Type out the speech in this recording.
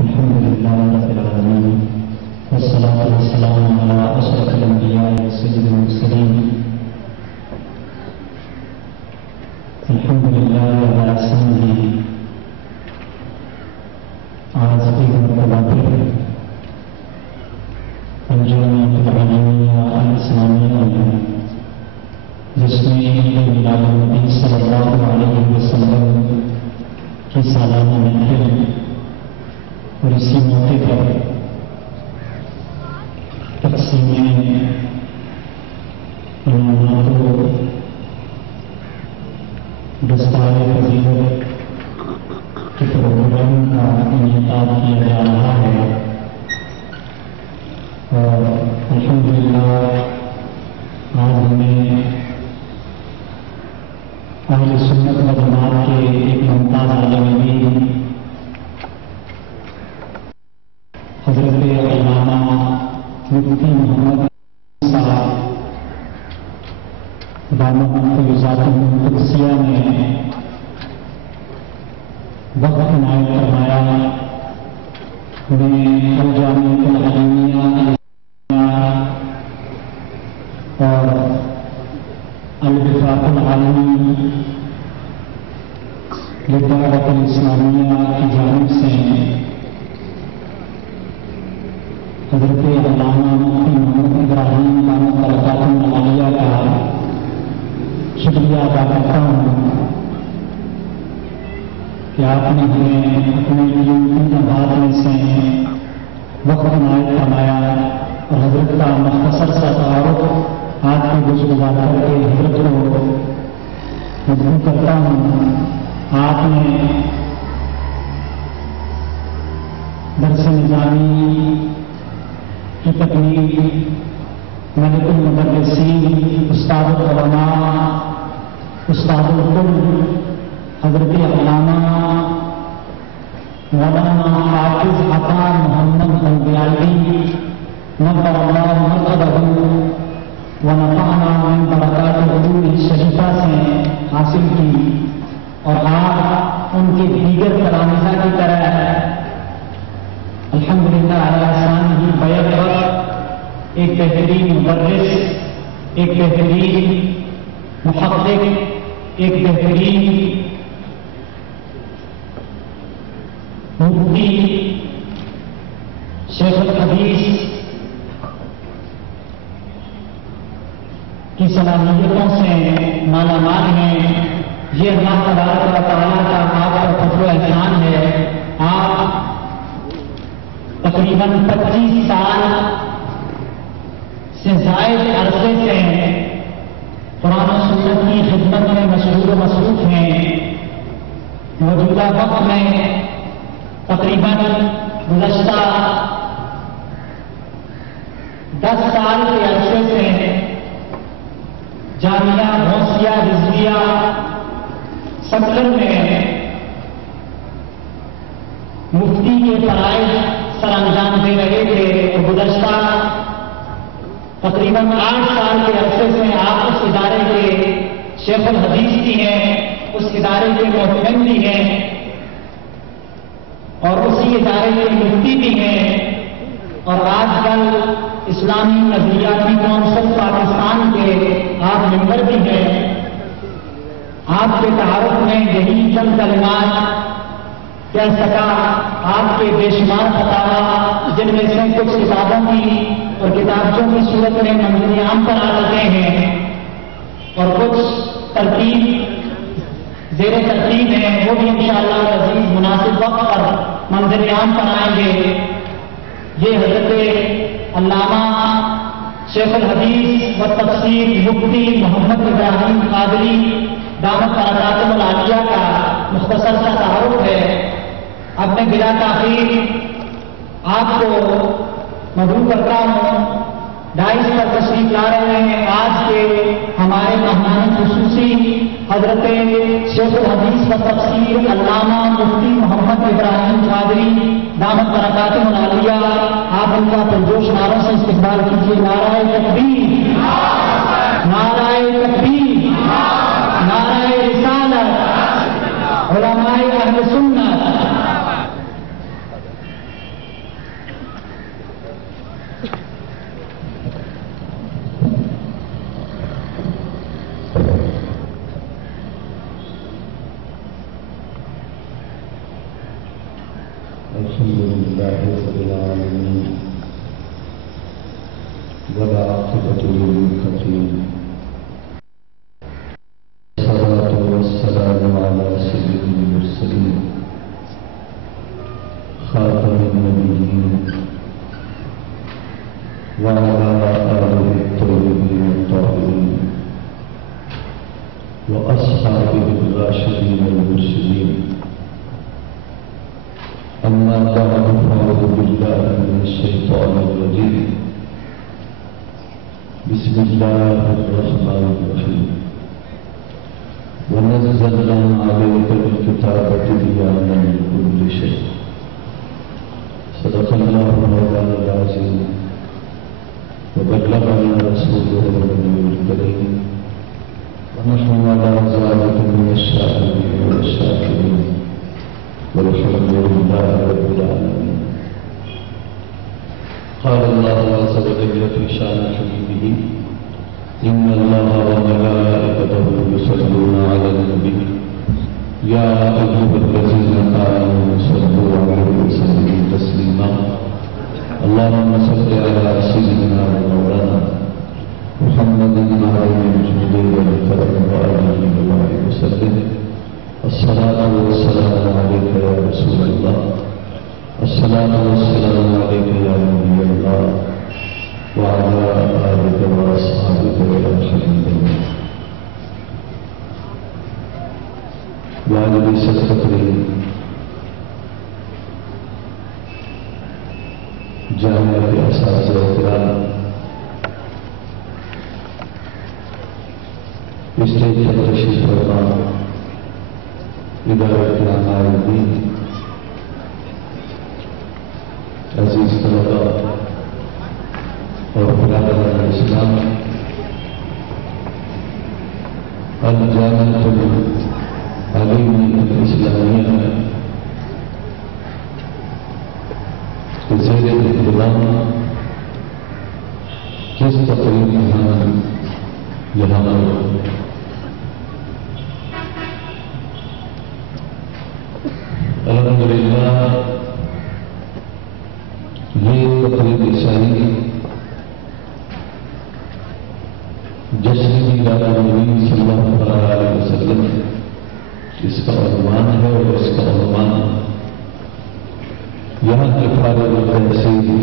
الحمد لله رب العالمين والصلاة والسلام على أشرف الأنبياء وسيد المرسلين. الحمد لله على إحسانه. آج کی مرتبہ پھر انجمن العلمیہ الاسلامیہ میں جس میں میلاد النبی صلی اللہ علیہ وسلم کی سالانہ محفل اور اسی موقع پر تقسیم انعامات و دستار فضیلت کے پروگرام کا انعقاد کیا جا رہا ہے اور الحمدللہ آج ہمیں اہل سنت و جماعت کے ایک ممتاز عالم دین حضرت علامہ مفتی محمد صاحب دامت فیضات القدسیہ نے وقت عنایت فرمایا. انہیں الجامعۃ العلمیہ اور الوفاق العالمی للدعوۃ الاسلامیہ کی جانب سے حضرت علامہ مفتی محمد ابراہیم دامت برکاتہ العالیہ کا شکریہ ادا کرتا ہوں کہ آپ نے ہمیں اپنے قیمتی لمحات میں سے وقت عنایت فرمایا اور حضرت کا مختصر سا تعارف آج کی گزار کر کے حضرت کو مدعو کرتا ہوں. آپ نے درس نظامی کی تکمیل ملک المدرسین استاد العلماء استاد الکل حضرت علامہ مولانا حافظ عطا محمد البیالوی نور اللہ مرقدہ ونفعنا من برکات حضور شریفہ سے حاصل کی اور آپ ان کے دیگر تلامذہ کی طرح الحمدللہ علی احسانہ بیک وقت ایک بہترین مدرس، ایک بہترین محقق، ایک بہترین مفتی، شیخ الحدیث کی صلاحیتوں سے مالا مال ہیں. یہ اللہ تبارک و تعالیٰ کا آپ پر فضل و احسان ہے. آپ تقریباً 25 سال سے زائد عرصے سے قرآن و سنت کی خدمت میں مشغول و مصروف ہیں. موجودہ وقت میں تقریباً گزشتہ 10 سال کے عرصے سے جامعہ غوثیہ رضویہ سنٹر میں مفتی کے فرائض سر انجام دے رہے تھے. گزشتہ تقریباً 8 سال کے عرصے سے آپ اس ادارے کے شیخ الحدیث بھی ہیں، اس ادارے کے محتمم بھی ہیں اور اسی ادارے کے مفتی بھی ہیں اور آج کل اسلامی نظریاتی کونسل پاکستان کے آپ ممبر بھی ہیں. آپ کے تعارف میں یہی چند کلمات کہہ سکا. آپ کے بے شمار فتاوا جن میں سے کچھ کتابوں کی اور کتابوں کی صورت میں منظر عام پر آ چکے ہیں اور کچھ ترتیب زیر ترتیب ہیں، وہ بھی انشاءاللہ عزیز مناسب وقت پر منظر عام پر آئیں گے. یہ حضرت علامہ شیخ الحدیث و تفسیر مفتی محمد ابراہیم قادری دامت برکاتہ العالیہ کا مختصر سا تعارف ہے. اب میں بلا تاخیر آپ کو مدعو کرتا ہوں. ڈائس پر تشریف لا رہے ہیں آج کے ہمارے مہمان خصوصی حضرت شیخ الحدیث و تفسیر علامہ مفتی محمد ابراہیم قادری دامت برکاتہ العالیہ. آپ ان کا پرجوش نعروں سے استقبال کیجیے. نعرہ تکبیر، نعرہ تکبیر، نعرہ رسالت، علماء اہل سنت. الحمد لله رب العالمين والعاقبة للمتقين والصلاة والسلام على سيد المرسلين خاتم النبيين وعلى آله الطيبين الطاهرين وأصحابه الراشدين المرشدين. أما بعد فأعوذ بالله من الشيطان الرجيم. بسم الله الرحمن الرحيم. ونزلنا عليك الكتاب تبيانا لكل شيء. صدق الله مولانا العظيم وبلغنا رسوله النبي الكريم ونحن على ذلك من الشاهدين والشاكرين والحمد لله رب العالمين. قال الله عز وجل في شأن حبيبه إن الله وملائكته يصلون على النبي يا أيها الذين آمنوا صلوا عليه وسلموا تسليما. اللهم صل على سيدنا ومولانا محمد النبي الجود والكرم وآله وصحبه وسلم. الصلاة والسلام عليك يا رسول الله. الصلاة والسلام عليك يا نبي الله وعلى آلك وأصحابك يا حبيب الله. والد سکرٹری جامعہ کے اساتذہ کرام، اسٹیج پر تشریف فرما ادارہ عاملین، عزیز طلباء اور برادران اسلام، الجامعۃ العلمیہ الاسلامیہ زیر اہتمام جس تقریب یہاں الحمدللہ یہ تقریب عیسائی جشن میلاد النبی صلی اللہ علیہ وسلم اس کا عنوان ہے، اور اس کا عنوان یہاں کے فارغ التحصیل